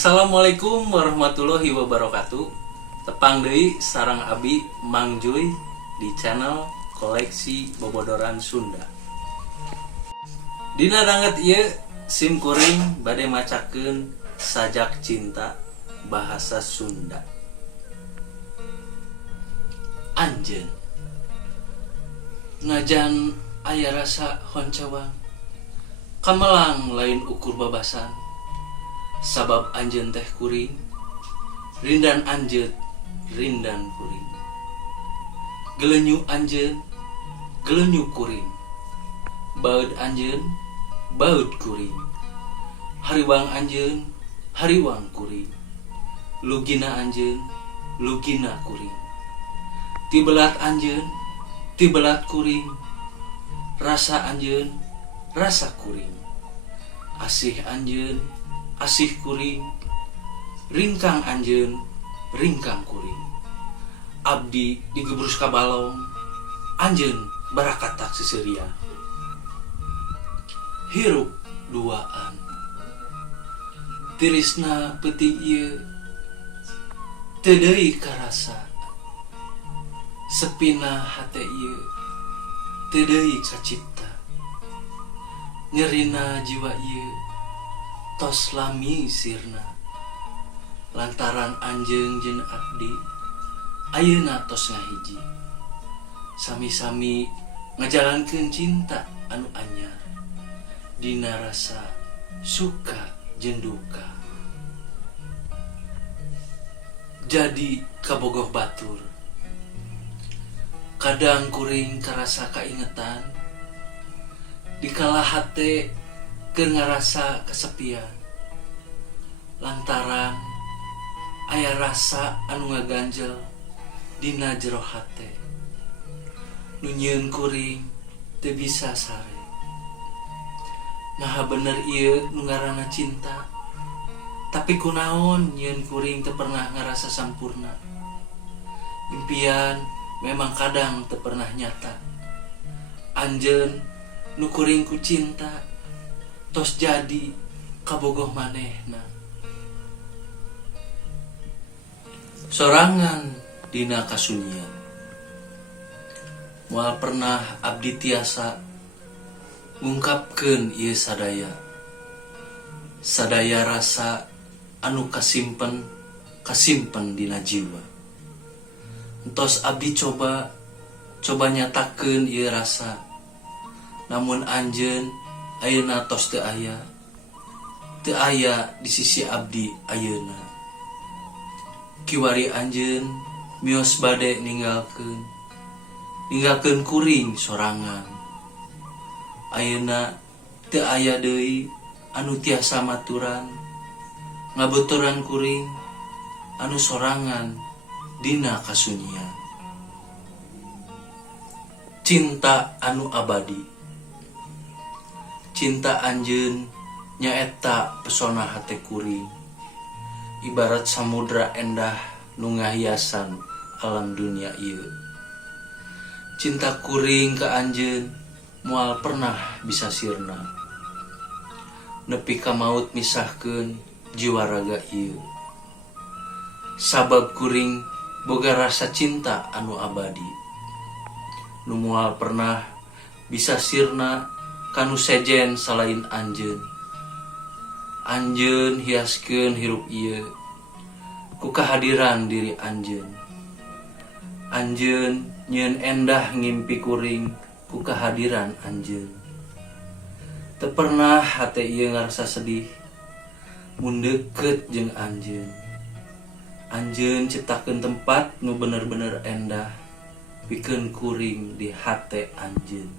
Assalamualaikum warahmatullahi wabarakatuh. Tepang deui sareng Abi Mang Juy di channel Koleksi Bobodoran Sunda. Dina danget ieu sim kuring bade macakeun sajak cinta bahasa Sunda. Anjeun ngajan aya rasa honcawang, kamelang lain ukur babasan. Sabab anjeun teh kuring, rindan anjeut rindan kuring. Gelenyu anjeun, gelenyu kuring. Baeud anjeun, baeud kuring. Hariwang anjeun, hariwang kuring. Lugina anjeun, lugina kuring. Tibelat anjeun, tibelat kuring. Rasa anjeun, rasa kuring. Asih anjeun, asih kuring. Ringkang anjeun, ringkang kuring. Abdi digebrus ka balong, anjeun barakatak siseria. Hirup duaan, tirisna peuting ieu teu deui karasa. Sepina hate ieu teu deui kacipta. Nyerina jiwa ieu tos lami sirna. Lantaran anjeun jeung abdi ayeuna tos ngahiji. Sami-sami ngajalankeun cinta anu anyar dina rasa suka jeung duka. Jadi kabogoh batur, kadang kuring karasa kaingetan dikala hate keur ngarasa kesepian. Lantaran aya rasa anu ngaganjel dina jero hate, nu nyieun kuring teu bisa sare. Naha bener ieu nu ngaranna cinta, tapi kunaon nyieun kuring teu pernah ngarasa sampurna. Impian memang kadang teu pernah nyata. Anjeun nu kuring ku cinta tos jadi kabogoh manehna. Sorangan dina kasunyian, moal pernah abdi tiasa ngungkapkeun ieu sadaya. Sadaya rasa anu kasimpen dina jiwa. Entos abdi coba nyatakeun ieu rasa, namun anjeun ayeuna tos teu aya di sisi abdi ayeuna. Kiwari anjeun mios bade ninggalkeun kuring sorangan. Ayeuna teu aya deui anu tiasa maturan ngabotoran kuring anu sorangan dina kasunyian. Cinta anu abadi, cinta anjeun nyaeta pesona hate kuring. Ibarat samudra endah nu ngahiasan alam dunia ieu. Cinta kuring ka anjeun moal pernah bisa sirna, nepi ka maut misahkeun jiwa raga ieu. Sabab kuring boga rasa cinta anu abadi, nu moal pernah bisa sirna kanu sejen salain anjeun. Anjeun hiaskeun hirup ieu ku kehadiran diri anjeun. Anjeun nyieun endah ngimpi kuring ku kehadiran anjeun. Teu pernah hate ieu ngarasa sedih mun deukeut jeung anjeun. Anjeun ciptakeun tempat nu bener-bener endah pikeun kuring di hate anjeun.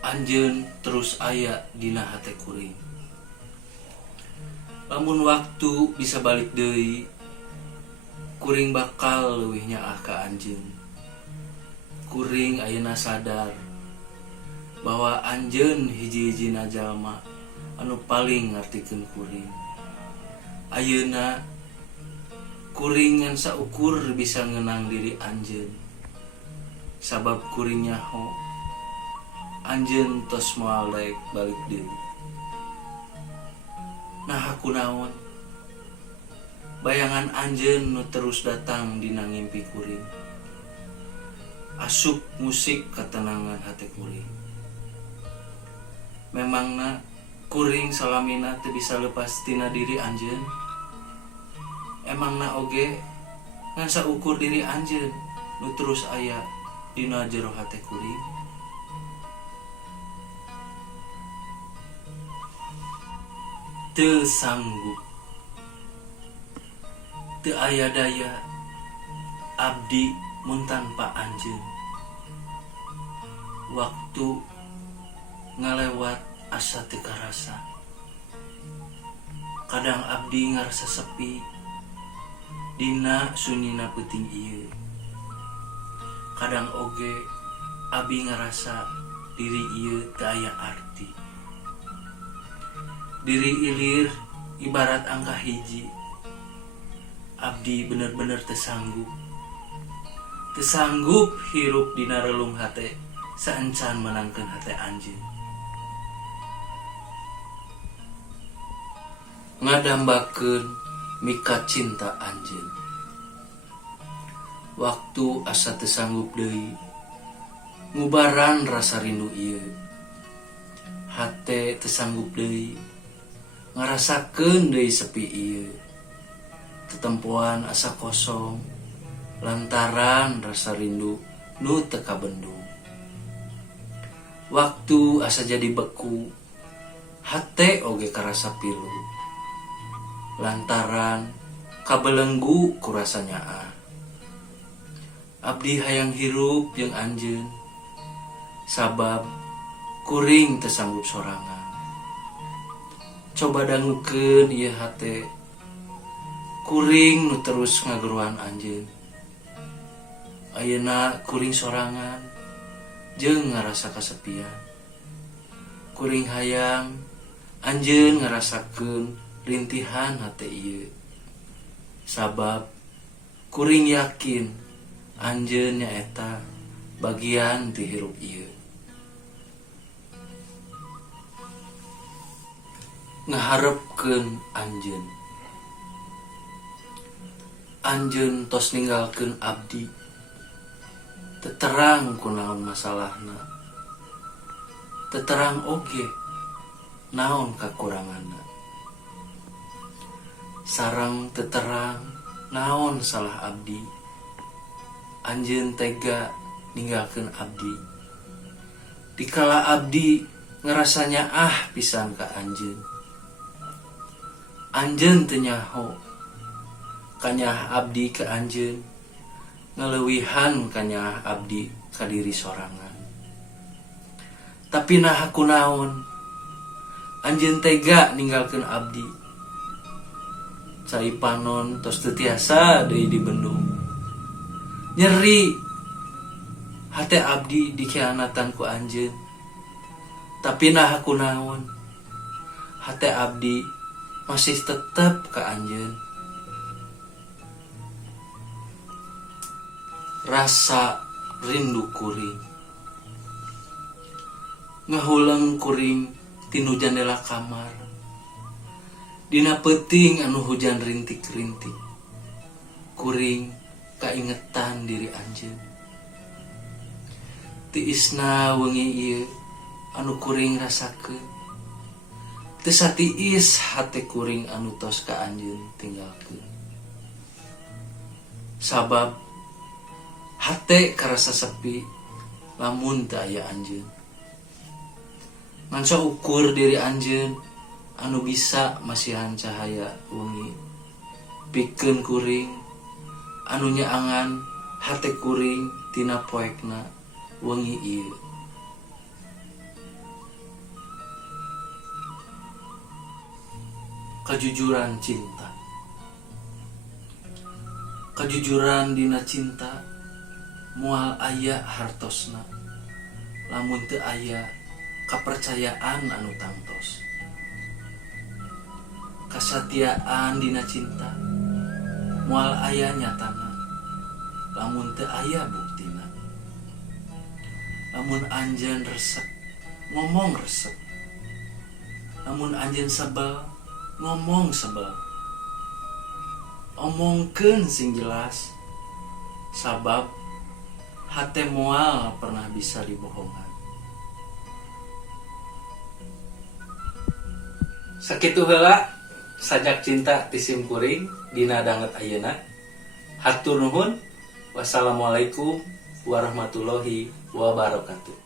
Anjeun terus aya dina hate kuring. Lamun waktu bisa balik deui, kuring bakal leuwih nyaah ka anjeun. Kuring ayeuna sadar bahwa anjeun hiji-hijina jalma anu paling ngartikeun kuring. Ayeuna kuring ngan saukur bisa ngeunang diri anjeun. Sabab kuring nyaho anjeun tos moal daek balik deui. Nah aku naon bayangan anjeun nu terus datang dina ngimpi kuring, asup musik ketenangan hati kuring. Memangna kuring salamina teu bisa lepas tina diri anjeun. Emangna oge ngan saukur diri anjeun nu terus aya dina jero hati kuring. Teu sanggup, teu aya daya abdi mun tanpa anjeun. Waktu ngalewat asa teu karasa. Kadang abdi ngarasa sepi dina sunyina peuting ieu. Kadang oge abdi ngarasa diri ieu teu aya arti. Diri ilir ibarat angka hiji. Abdi bener-bener teu sanggup hirup dina relung hate saencan menangkeun hate anjeun. Ngadambakeun mika cinta anjeun. Waktu asa teu sanggup deui ngubaran rasa rindu ieu. Hate teu sanggup deui ngarasakeun deui sepi ieu. Tetempoan asa kosong lantaran rasa rindu nu teu kabendung. Waktu asa jadi beku, hate oge karasa pilu lantaran kabelenggu ku rasa nyaah. Abdi hayang hirup jeung anjeun sabab kuring teu sanggup sorangan. Coba dangukeun ieu hate kuring nu terus ngageruhan anjeun. Ayeuna kuring sorangan jeung ngarasa kasepian. Kuring hayang anjeun ngarasakeun rintihan hate ieu. Sabab kuring yakin anjeun nyaeta bagian ti hirup ieu. Ngaharepkeun anjeun. Anjeun tos ninggalkeun abdi. Teu terang kunaon masalahna. Teu terang oge naon kakuranganna. Sareng teu terang naon salah abdi. Anjeun tega ninggalkeun abdi. Dikala abdi ngerasa nyaah pisan ka anjeun. Anjeun teu nyaho kanyah abdi ka anjeun ngeleuwihan kanyah abdi ka diri sorangan. Tapi nah kunaon anjeun tega ninggalkeun abdi. Cai panon tos teu tiasa deui dibendung. Nyeri hate abdi dikhianatan ku anjeun. Tapi nah kunaon hate abdi masih tetep ka anjeun. Rasa rindu kuring ngahulang kuring tinu jendela kamar. Dina peuting anu hujan rintik-rintik, kuring kaingetan diri anjeun. Tiisna wengi ieu anu kuring rasakeun. Teu satiis hate kuring anu tos ka anjeun tinggalkeun. Sabab hate karasa sepi lamun teu aya anjeun. Ngan saukur diri anjeun anu bisa masihan cahaya wengi. Pikeun kuring anu nyaangan hate kuring tina poekna wengi ieu. Kejujuran cinta. Kejujuran dina cinta moal aya hartosna lamun teu aya kapercayaan anu tangtos. Kasatiaan dina cinta moal aya nyatana lamun teu aya buktina. Lamun anjeun resep ngomong resep, lamun anjeun sebel ngomong sebel. Omongkeun sing jelas, sabab hate moal pernah bisa dibohongan. Sakitu heula sajak cinta ti sim kuring dina danget ayeuna. Hatur nuhun. Wassalamualaikum warahmatullahi wabarakatuh.